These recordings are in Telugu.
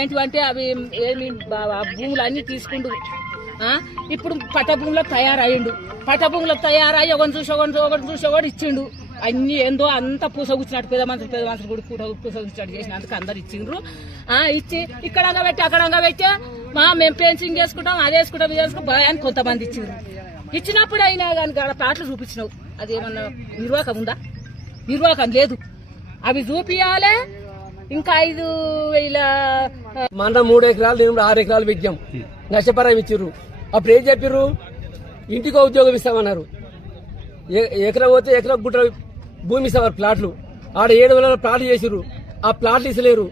ఏంటివంటే అవి ఏమి భూములు అన్నీ తీసుకుండు. ఇప్పుడు పట్ట భూములకు తయారయ్యిండు. పట్ట భూములకు తయారయ్యి ఒకటి చూసి ఒకటి ఒకటి చూసి ఒకటి ఇచ్చిండు. అన్ని ఏందో అంత పూసగుచ్చినట్టు పెద్ద మనుషులు పెద్ద మనుషులు కూడా పూట పూసగుచ్చినట్టు చేసినందుకు అందరు ఇచ్చిండ్రు. ఇచ్చి ఇక్కడ పెట్టి అక్కడ పెట్టి మా మేము పెన్సింగ్ చేసుకుంటాం అది వేసుకుంటాం ఇది వేసుకుంటాం భయాన్ని కొంతమంది ఇచ్చిండ్రు. ఇచ్చినప్పుడు అయినా కానీ అక్కడ ప్లాట్లు చూపించినావు. అది ఏమన్నా నిర్వాహకం ఉందా? నిర్వాహకం లేదు. అవి చూపించాలే ఇంకా ఐదు వేల మన మూడు ఎకరాలు నేను ఆరు ఎకరాలు పెట్టాం నష్టపరం ఇచ్చిర్రు. అప్పుడు ఏం చెప్పిర్రు? ఇంటికో ఉద్యోగం ఇస్తామన్నారు. ఎకరం పోతే ఎకరం గుట్ట భూమి ఇస్తామన్నారు ప్లాట్లు. ఆడ ఏడు వేల ప్లాట్లు చేసిర్రు. ఆ ప్లాట్లు ఇస్తలేరు.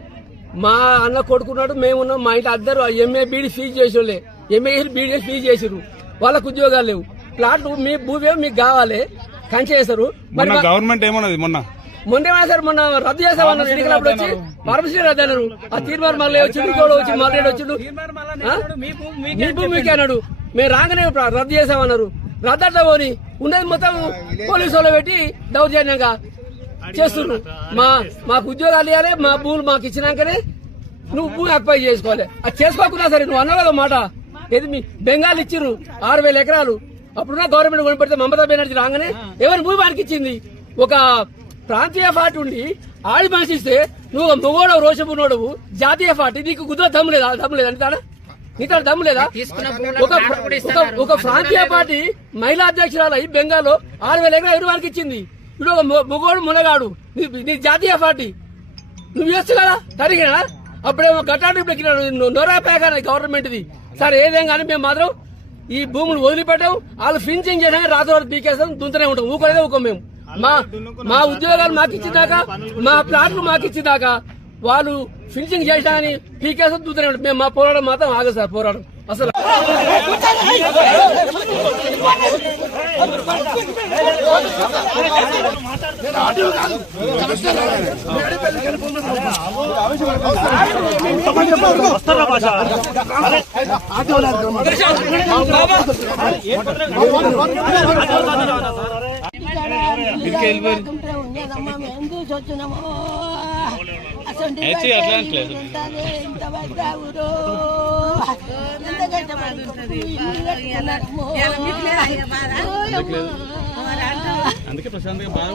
మా అన్న కొడుకున్నాడు మేమున్నాం మా ఇంటి అందరూ ఎంఏ బీడీ ఫీజు చేసేవాళ్ళే ఎంఏ బీడీ ఫీజు చేసిర్రు. వాళ్ళకు ఉద్యోగాలు లేవు. ప్లాట్లు మీ భూమి మీకు కావాలి. కంచె మొన్న గవర్నమెంట్ ఏమన్నది? మొన్న ఏమైనా సార్ మొన్న రద్దు చేసామన్నారు ఎన్నికలు అప్పుడు వచ్చి పరమశ్రీ రద్దు అన్నారు ఆ తీర్మానం మళ్ళీ వచ్చిండు ఇంకోడు వచ్చి మళ్ళీ వచ్చిండు? మీ భూమి మీకే అన్నాడు. మేము రాగానే రద్దు చేసామన్నారు రద్దు అట్లా పోని ఉన్నది మొత్తం పోలీసు వాళ్ళు పెట్టి దౌర్జన్యంగా చేస్తున్నారు. మా మాకు ఉద్యోగాలు ఇవ్వాలి మా భూములు మాకు ఇచ్చినాకనే నువ్వు భూమి అక్పై చేసుకోవాలి. అది చేసుకోకున్నా సరే నువ్వు అన్నావు కదా మాట. ఏది మీ బెంగాల్ ఇచ్చిర్రు ఆరు వేల ఎకరాలు. అప్పుడున్న గవర్నమెంట్ కొనిపెడితే మమతా బెనర్జీ రాగానే ఎవరి భూమి వారికి ఇచ్చింది? ఒక ప్రాంతీయ పార్టీ ఉండి ఆడి మనిషి ఇస్తే నువ్వు మొగోడవు రోషపునోడవు జాతీయ పార్టీ నీకు కుదుర దమ్ము లేదా? దమ్ము లేదా నీతాడా? నీతో దమ్ము లేదా? ఒక ప్రాంతీయ పార్టీ మహిళా అధ్యక్షురాలు అయి బెంగాల్లో ఆరు వేల ఎకరాలు వారికి ఇచ్చింది ఇప్పుడు ఒక మొగోడు మునగాడు. నీ- జాతీయ పార్టీ. నువ్వు చేస్తు కదా? సరిగా అప్పుడేమో గట్టాడు ఇప్పుడు ఎక్కినాడు. నొరా పేక గవర్నమెంట్ది. సరే ఏదేం కానీ మేము మాత్రం ఈ భూములు వదిలిపెట్టాం. వాళ్ళు ఫినిషింగ్ చేయడానికి రాత్రి పీకేస్తాం దుంతనే ఉంటాం. ఊకోలేదే ఊకం మేము. మా మా ఉద్యోగాలు మాకు ఇచ్చేదాకా మా ప్లాట్లు మాకు ఇచ్చేదాకా వాళ్ళు ఫినిషింగ్ చేయడానికి పీకేస్ దుంతనే మేము మా పోరాటం మాత్రం ఆగదు సార్ పోరాటం. అసలు అందుకే ప్రశాంతంగా బాగా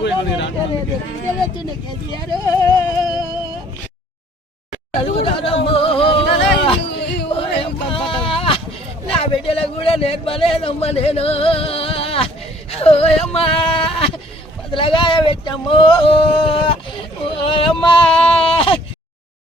నా బిడ్డలకు కూడా నేర్పలేదమ్మా నేను. ఓయమ్మా la gaya, me llamó.